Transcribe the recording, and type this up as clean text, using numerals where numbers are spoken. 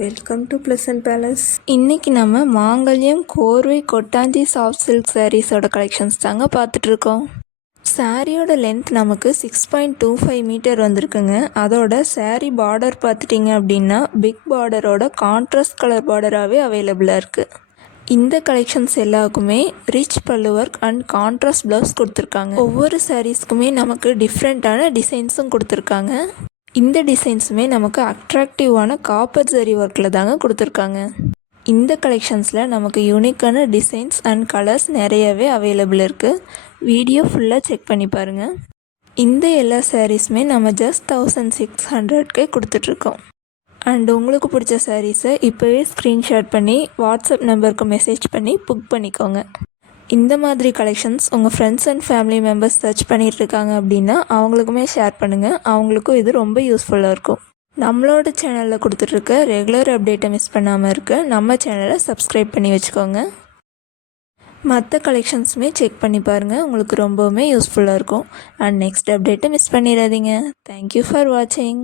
Welcome to pleasant palace. இன்றைக்கி நம்ம மாங்கல்யம் கோர்வை கொட்டாஞ்சி சாஃப்ட் சில்க் சாரீஸோட கலெக்ஷன்ஸ் தாங்க பார்த்துட்ருக்கோம். சாரியோட லென்த் நமக்கு 6.25 மீட்டர் வந்திருக்குங்க. அதோட சாரீ பார்டர் பார்த்துட்டிங்க அப்படின்னா பிக் பார்டரோட கான்ட்ராஸ்ட் கலர் பார்டராகவே அவைலபிளாக இருக்குது. இந்த கலெக்ஷன்ஸ் எல்லாருக்குமே ரிச் பல்லு ஒர்க் அண்ட் கான்ட்ராஸ்ட் ப்ளவுஸ் கொடுத்துருக்காங்க. ஒவ்வொரு சாரீஸ்க்குமே நமக்கு டிஃப்ரெண்ட்டான டிசைன்ஸும் கொடுத்துருக்காங்க. இந்த டிசைன்ஸுமே நமக்கு அட்ராக்டிவான காப்பர் ஜரி ஒர்க்கில் தாங்க கொடுத்துருக்காங்க. இந்த கலெக்ஷன்ஸில் நமக்கு யூனிக்கான டிசைன்ஸ் அண்ட் கலர்ஸ் நிறையவே அவைலபிள் இருக்குது. வீடியோ ஃபுல்லாக செக் பண்ணி பாருங்கள். இந்த எல்லா சாரீஸுமே நம்ம ஜஸ்ட் 1600க்கு கொடுத்துட்ருக்கோம். அண்ட் உங்களுக்கு பிடிச்ச சாரீஸை இப்போவே ஸ்க்ரீன்ஷாட் பண்ணி வாட்ஸ்அப் நம்பருக்கு மெசேஜ் பண்ணி புக் பண்ணிக்கோங்க. இந்த மாதிரி கலெக்ஷன்ஸ் உங்கள் friends and family members search பண்ணிகிட்ருக்காங்க அப்படின்னா அவங்களுக்குமே ஷேர் பண்ணுங்கள். அவங்களுக்கும் இது ரொம்ப யூஸ்ஃபுல்லாக இருக்கும். நம்மளோட சேனலில் கொடுத்துட்ருக்க ரெகுலர் அப்டேட்டை மிஸ் பண்ணாமல் இருக்க நம்ம சேனலை சப்ஸ்கிரைப் பண்ணி வச்சுக்கோங்க. மற்ற கலெக்ஷன்ஸுமே செக் பண்ணி பாருங்கள், உங்களுக்கு ரொம்பவுமே யூஸ்ஃபுல்லாக இருக்கும். அண்ட் நெக்ஸ்ட் அப்டேட்டை மிஸ் பண்ணிடாதீங்க. தேங்க்யூ ஃபார் வாட்சிங்.